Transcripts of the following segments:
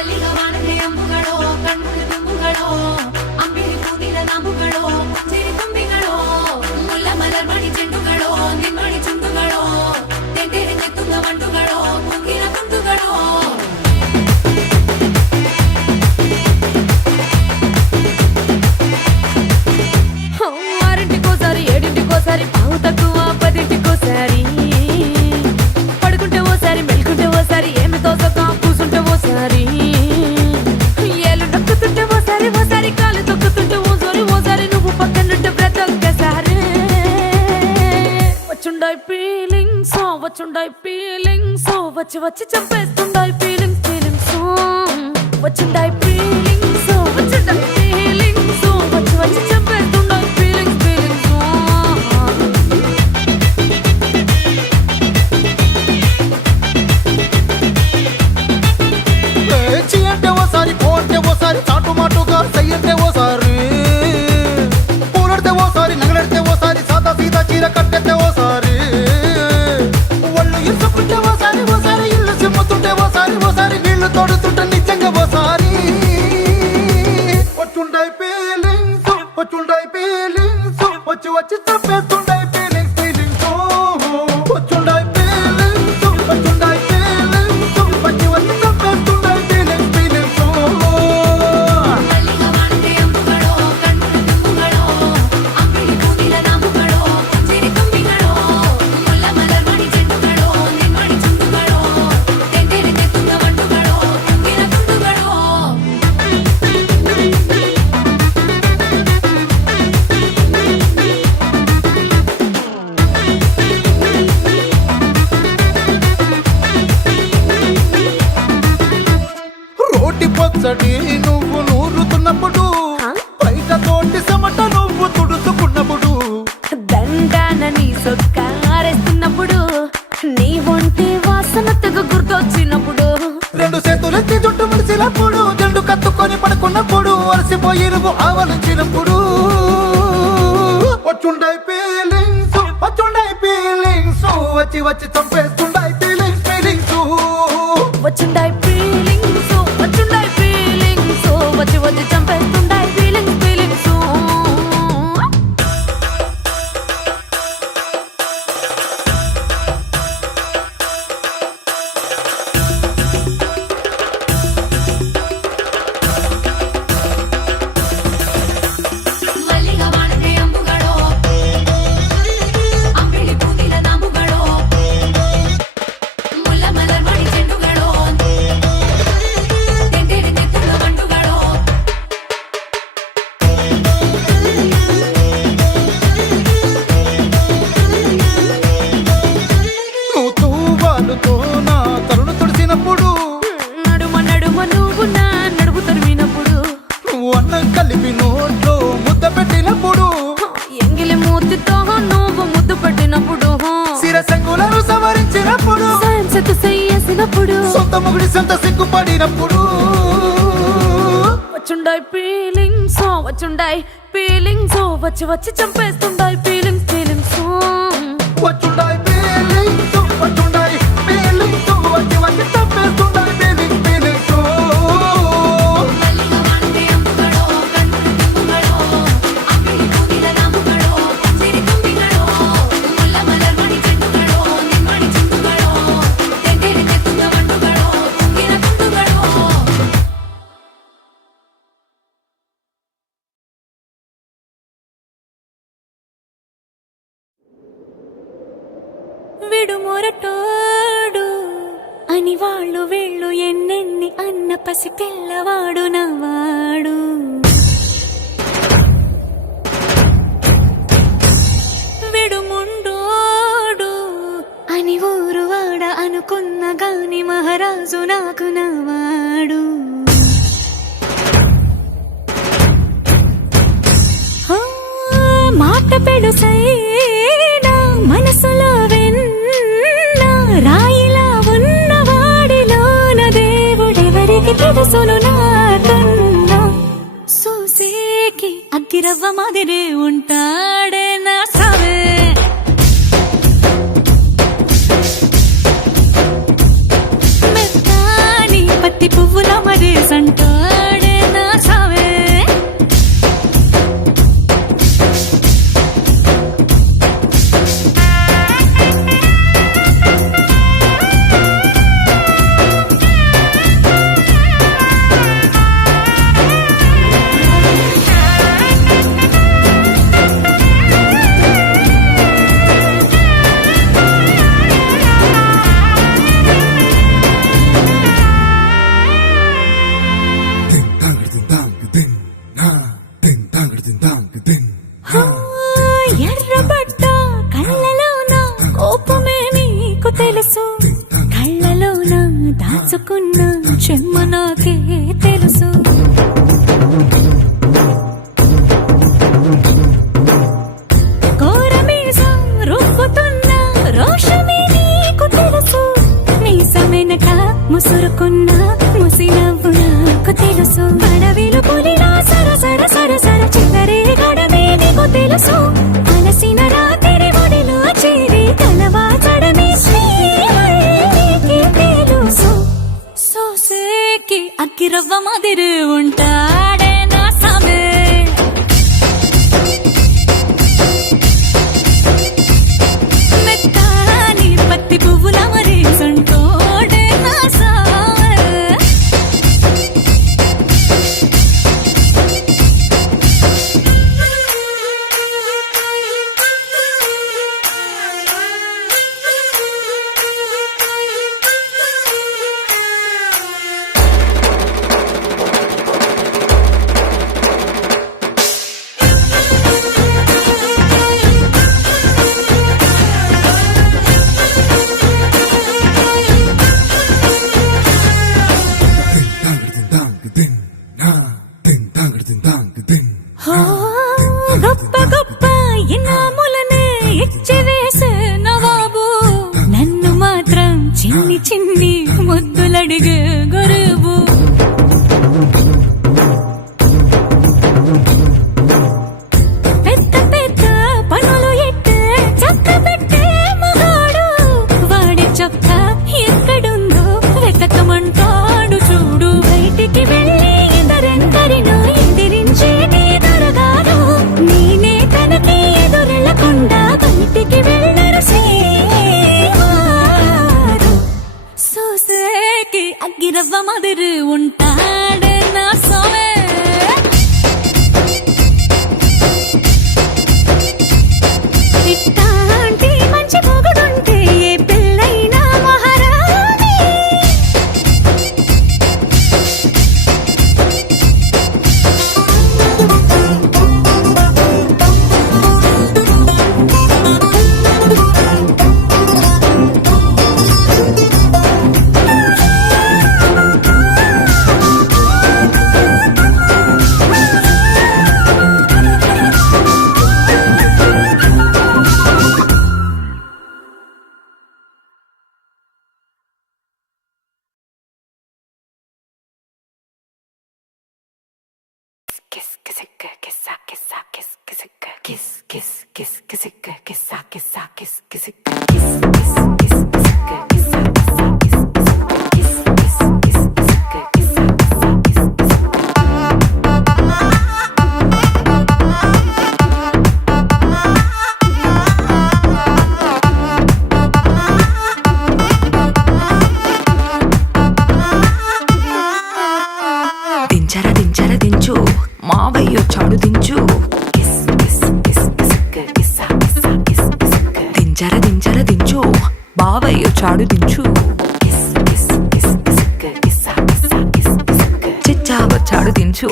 ಮಲ್ಲಿಗವಾನದೆ ಅಂಬುಗಳೋ ಕಣ್ಮುಳು ತುಂಬುಗಳೋ ಅಂಬಿಳಿ ಕೂದಿನ ನಾಮುಗಳೋ ಚಿರಿ ತುಂಬಿಗಳೋ ಮುಲ್ಲ ಮಲರ್ ಮಣಿ ಚೆಂಡುಗಳೋ ನಿಮ್ಮಣಿ ಚುಂಡುಗಳೋ ತೆಂಟೆರೆ ತುಂಗ ಮಂಡುಗಳೋ ಕುಂಗಿನ ಕುಂದುಗಳೋ ఆరింటికోసారి ఏడింటికోసారి పావు తక్కువ పదింటికోసారి పడుకుంటే ఓసారి మెలుకుంటే ఓసారి ఏమి తోసక కూసుంటే ఓసారి ఏళ్ళు నొక్కుతుంటే ఓసారి ఓసారి కాలు తొక్కుతుంటే ఓసారి నువ్వు పక్కనుంటే ప్రతి ఒక్కసారి వచ్చుండాయి ఫీలింగ్స్ వచ్చి వచ్చి చంపేస్తుండాయి ఫీలింగ్స్ వచ్చుండాయి ఫీలింగ్స్ వచ్చి వచ్చి చంపేస్తుండాయి అంటే ఓసారి పోంటే ఓసారి చాటు మాటుగా సయ్యంటే ఓసారి పూలడితే ఓసారి నగలడితే ఓసారి సాదా సీదా చీర కట్టెతే ఓసారి ఒళ్ళు ఇసుకుంటే ఓసారి ఓసారి ఇల్లు సిమ్ముతుంటే ఓసారి నీళ్లు తోడుతుంటే నిజంగా ఓసారి వచ్చుండాయి ఫీలింగ్స్ వచ్చి వచ్చి చంపేస్తుండాయి ఫీలింగ్స్ వచ్చుండాయి ఫీలింగ్స్ వచ్చి వచ్చి చంపేస్తుండాయి ఫీలింగ్స్ మల్లిగవానదే అంబుಗಳೋ ಕಣ್ಮುಳು ತುಂಬುಗಳೋ ಅಂಬಿಳಿ ಕೂದಿನ ನಾಮುಗಳೋ ಚಿರಿ ತುಂಬಿಗಳೋ ಮುಲ್ಲ ಮಲರ್ ಮಣಿ ಚೆಂಡುಗಳೋ ನಿಮ್ಮಣಿ ಚುಂಡುಗಳೋ ತೆಂಟೆರೆ ತುಂಗ ಮಂಡುಗಳೋ ಕುಂಗಿನ ಕುಂದುಗಳೋ రోటి పచ్చడి నువ్వు నూరుతున్నప్పుడు బయట తోటి సమట నువ్వు తుడుచుకున్నప్పుడు దండాన నీ సొక్కారేస్తున్నప్పుడు నీ ఒంటి వాసన తెగ గుర్తొచ్చినప్పుడు రెండు చేతులెత్తి జుట్టు ముడిసినప్పుడు జండు కత్తుకొని పడుకున్నప్పుడు అలసిపోయి నువ్వు ఆవలించినప్పుడు వచ్చుండాయి ఫీలింగ్స్ వచ్చి వచ్చి చంపేస్తుండాయి ఫీలింగ్స్ వచ్చుండాయి ఫీలింగ్స్ వచ్చి వచ్చి చంపేస్తుండాయి ఫీలింగ్స్ మల్లిగవానదే అంబుಗಳೋ ಅಂಬಿಳಿ ಕೂದಿನ ನಾಮುಗಳೋ ಮುಲ್ಲ ಮಲರ್ ಮಣಿ ಚೆಂಡುಗಳೋ ತೆಂಟೆರೆ ತುಂಗ ಮಂಡುಗಳೋ నువ్వు తూవాలుతో నా తరుణ తుడిసినప్పుడు నడుమ నువ్వు నా నడుపు తరిమినప్పుడు నువ్వు అన్నం కలిపి నోట్లో ముద్ద పెట్టినప్పుడు ఎంగిలి మూతితో నువ్వు ముద్దు పెట్టినప్పుడు శిరసంగులను సవరించినప్పుడు సైన్సెత్ చెయ్యేసినప్పుడు సొంత ముగుడి సొంత సిగ్గుపడినప్పుడు వచ్చుండాయి ఫీలింగ్స్ వచ్చి వచ్చి చంపేస్తుండాయి ఫీలింగ్స్ వచ్చుండాయి ఫీలింగ్స్ వచ్చి వచ్చి తప్పేస్తుండాయి ఫీలింగ్స్ మల్లిగవానదే అంబుಗಳೋ కಣ್ಮುಳು ತುಂಬುಗಳೋ ಅಂಬಿಳಿ ಕೂದಿನ ನಾಮುಗಳೋ ಚಿರಿ ತುಂಬಿಗಳೋ ಮುಲ್ಲ ಮಲರ್ ಮಣಿ ಚೆಂಡುಗಳೋ ನಿಮ್ಮಣಿ ಚುಂಡುಗಳೋ ತೆಂಟೆರೆ ತುಂಗ ಮಂಡುಗಳೋ ಕುಂಗಿನ ಕುಂದುಗಳೋ విడుమొరటోడు అని వాళ్ళు వీళ్ళు ఎన్నెన్ని అన్న పసి పిల్లవాడు నవ్వాడు విడుముండోడు అని ఊరు వాడ అనుకున్న గాని మహారాజు నాకు నవ్వాడు ఆ, మాట పెడుసైనా మనసులో వెన్న రాయిలా ఉన్నవాడిలోన దేవుడెవరికి తెలుసును నాకన్నా చూసేకి అగ్గిరవ్వ మాదిరే ఉంటాడే నా సావే మెత్తాని పత్తి పువ్వుల మరే దాచుకున్న చెమ్మ నాకే తెలుసు. కోరమీసం రూపుతున్న రోషమే నీకు తెలుసు. మీసమెనక ముసురుకున్న ముసినవ్వు నాకు తెలుసు. అడవిలు పులిలా సరసర సరసర చివరే గడమే నీకు తెలుసు. అలసిన రాత్రి ఒడిలో చేరి కలవాచడమే శ్రీకి తెలుసు. సోసేకి అక్కిరవ్వ మాదిరి ఉంటాడే నా సామే. మెత్తాని పత్తి పువ్వుల మరీసంటోడే నా సామే. గొప్ప గొప్ప ఇనాములనే ఇచ్చివేసే నవాబు. నన్ను మాత్రం చిన్ని చిన్ని ముద్దులడిగే గురువు. పెద్ద పెద్ద పనులు ఎట్టే చక్క పెట్టే మగాడు. వాడి చొక్క ఎక్కడుందో వెతకమంటాడు చూడు. బయటికి వెళ్ళి ఎదరెందరినో ఎదిరించేటి దొరగాడు. నేనే తనకి ఎదురెళ్ళకుండా బయటికి వెళ్ళరు శ్రీవారు. సోసేకి అగ్గిరవ్వ మాదిరి ఉంటాడే నా సోమే. ఇట్టాంటి మంచి మొగుడుంటే ఏ పిల్లైనా మహారాణి. Kiss, kiss, kiss, kiss, kiss, kiss, kiss, kiss, kiss, kiss, kiss, kiss, kiss, kiss, దించరా దించరా దించు మావయ్య చాడు దించు. దించరా దించరా దించు బావయ్య చాడు దించు. చిచ్చావచ్చాడు దించు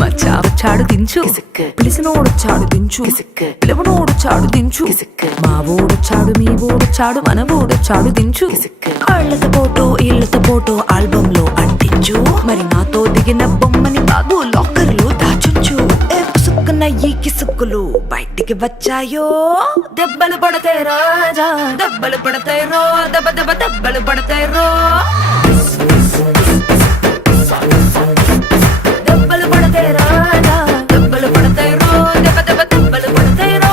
మచ్చావచ్చాడు దించు. పిలిసినోడొచ్చాడు దించు పిలవనోడొచ్చాడు దించు. మా ఓడొచ్చాడు మీ ఓడొచ్చాడు మన ఓడొచ్చాడు దించు. కళ్ళతో ఫోటో ఇళ్ళతో ఫోటో ఆల్బమ్ లో అంటించు. మరి నాతో దిగిన బొమ్మని బాబు లాకర్ లో దాచుంచు. పుసుక్కున్న ఈ కిసుక్కులు బయటికి వచ్చాయో. దెబ్బలు పడతాయి రాజా దెబ్బలు పడతాయి రో. దెబ్బ దెబ్బ దెబ్బలు పడతాయి రో. దెబ్బలు పడతాయి రాజా దెబ్బలు పడతాయి రో. దెబ్బ దెబ్బ దెబ్బలు పడతాయి రో.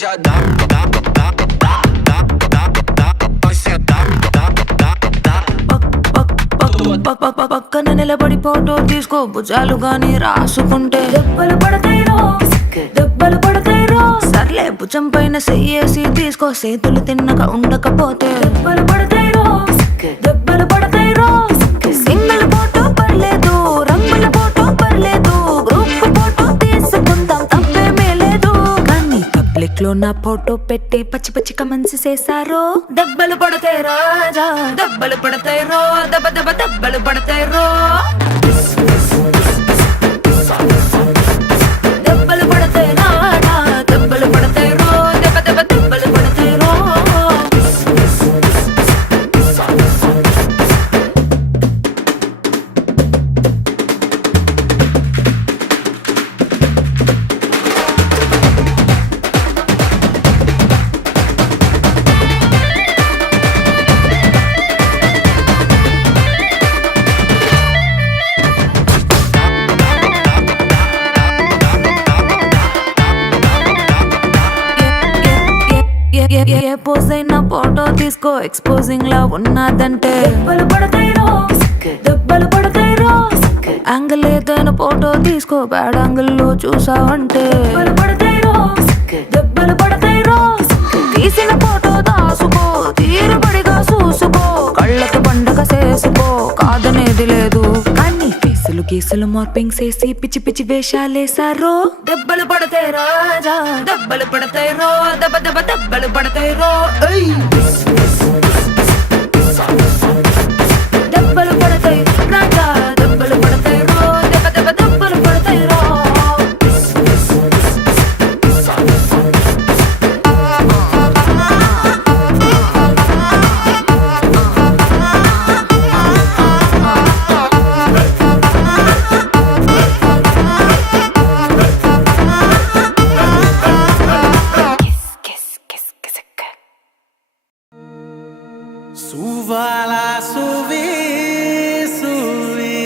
Já dá, dá, dá, dá, dá, dá, dá, vai sentar, dá, dá, dá. పక్కన నిలబడి ఫోటో తీసుకో. భుజాలు గాని రాసుకుంటే దెబ్బలు పడతాయి రో. దెబ్బలు పడతాయి రో. సర్లే భుజం పైన చెయ్యేసి తీసుకో. చేతులు తిన్నక ఉండకపోతే దెబ్బలు పడతాయి రో. దెబ్బలు పడతాయి రో. సింగిల్ ఫోటో పర్లేదు రంగుల ఫోటో పర్లేదు గ్రూప్ లో నా ఫోటో పెట్టి పచ్చి పచ్చి కమెంట్స్ చేశారో దెబ్బలు పడతాయి రాజా దెబ్బలు పడతాయి రో దెబ్బ దెబ్బ దెబ్బలు పడతాయి రో దెబ్బలు పడతాయి రాజా దెబ్బలు పడతాయి రో దెబ్బ దెబ్బ దెబ్బలు పడతాయి రో ఏ పోజ్ అయినా ఫోటో తీసుకో ఎక్స్పోజింగ్ లా ఉన్నదంటే దెబ్బలు పడతాయి రో దెబ్బలు పడతాయి రో యాంగిల్ ఏదైనా ఫోటో తీసుకో బ్యాడ్ యాంగిల్ లో చూసావంటే దెబ్బలు పడతాయి రో దెబ్బలు పడతాయి రో తీసిన ఫోటో దాసుకో తీరుబడిగా చూసుకో కళ్ళకి పండగ చేసుకో కాదనేది లేదు కానీ కేసులు కేసులు మార్పింగ్ చేసి పిచ్చి పిచ్చి వేషాలేసారో దెబ్బలు పడతాయి రాజా దెబ్బలు పడతాయి రో దెబ్బ దెబ్బ దెబ్బలు పడతాయి రో దెబ్బలు పడతాయి రాజా దెబ్బలు పడతాయి రో దెబ్బ దెబ్బ దెబ్బలు పడతాయి రో Suvala, suvi, suvi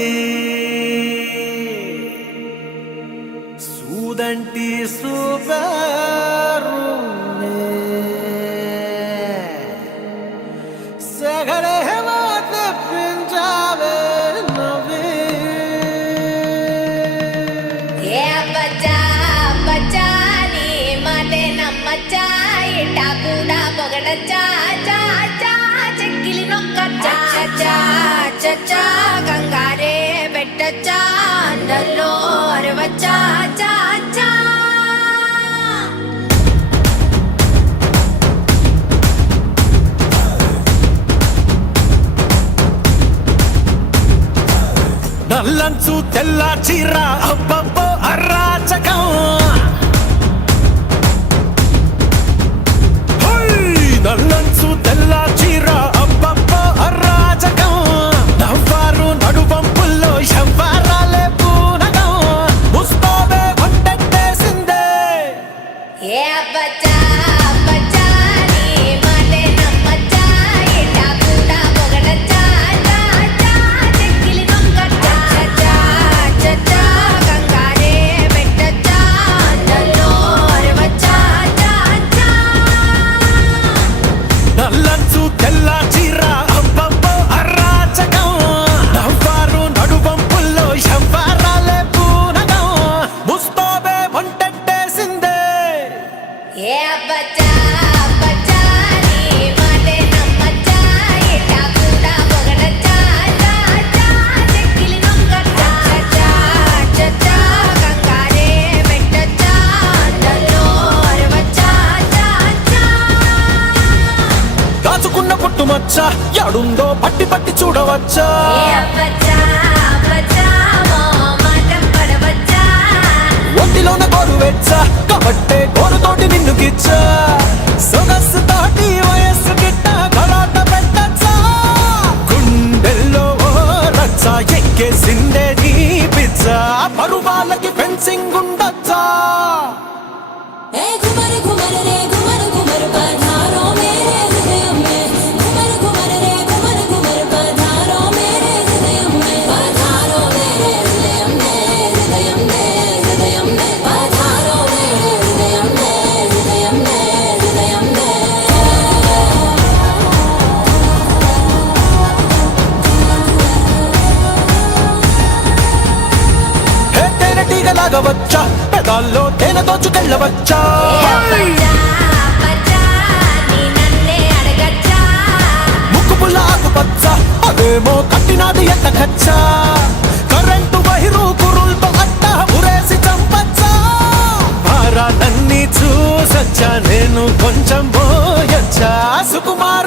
Sudanti superune Sagale hemate pinjave navi బచ్చా బచ్చా నీ మాటే నమ్మచ్చా ఇట్టా కూడా పొగడచ్చా చా చా చెక్కిలి నొక్కచ్చా చా చచ్చా కంగారే పెట్టచ్చా అందరిలో అరవచ్చా చా చా నల్లంచు తెల్ల చీర అబ్బబ్బో అరాచకం నల్లంచు తెల్ల చీర అబ్బబ్బో అరాచకం నవ్వారు నడువంపుల్లో ఎవ్వరాలే పూనగం ముస్తాబే వంటేసిందే బచ్చా బచ్చా నీ మాటే నమ్మచ్చా ఇట్టా కూడా పొగడచ్చా చా చా చెక్కిలి నొక్కచ్చా చా చచ్చా కంగారే పెట్టచ్చా అందరిలో అరవచ్చా చా చా నల్లంచు తెల్ల చీర అబ్బబ్బో అరాచకం నవ్వారు నడువంపుల్లో ఎవ్వరాలే పూనగం ముస్తాబే వంటేసిందే బచ్చా బచ్చా నీ మాటే నమ్మచ్చా ఇట్టా కూడా పొగడచ్చా చా చా చెక్కిలి నొక్కచ్చా చా చచ్చా కంగారే పెట్టచ్చా అందరిలో అరవచ్చా చా చా దాచుకున్న పుట్టుమచ్చ యాడుందో పట్టి పట్టి చూడవచ్చా బచ్చా బచ్చా మాటం పడవచ్చా ఒంటిలోన గోరు వెచ్చ కాబట్టే గోరుతోటి నిన్ను గిచ్చా సొగస్సు తోటి వయస్సు గిట్ట గలాట పెట్టచ్చా గుండెల్లో ఓ రచ్చ ఎక్కేసిందే నీ పిచ్చ పరువాలకి ఫెన్సింగ్ ఉండొచ్చా ए घुमर घुमर रे घुमर घुमर पधारो मेरे हृदय में घुमर घुमर रे घुमर घुमर पधारो मेरे हृदय में पधारो मेरे हृदय में हृदय में हृदय में पधारो मेरे हृदय में हृदय में हृदय में హే తేనెటీగలాగా వచ్చా పెదాల్లో తేనె దోచుకెళ్ళవచ్చా బచ్చా బచ్చా నీ నన్నే అడగచ్చా ముక్కు పుల్ల ఆకుపచ్చ అదేమో కట్టినాది ఎంత ఖచ్చా కరెంటు వైరు కురుల్తో అట్ట ఉరేసి చంపచ్చా భారాలన్నీ చూసొచ్చానే రాజకుమార్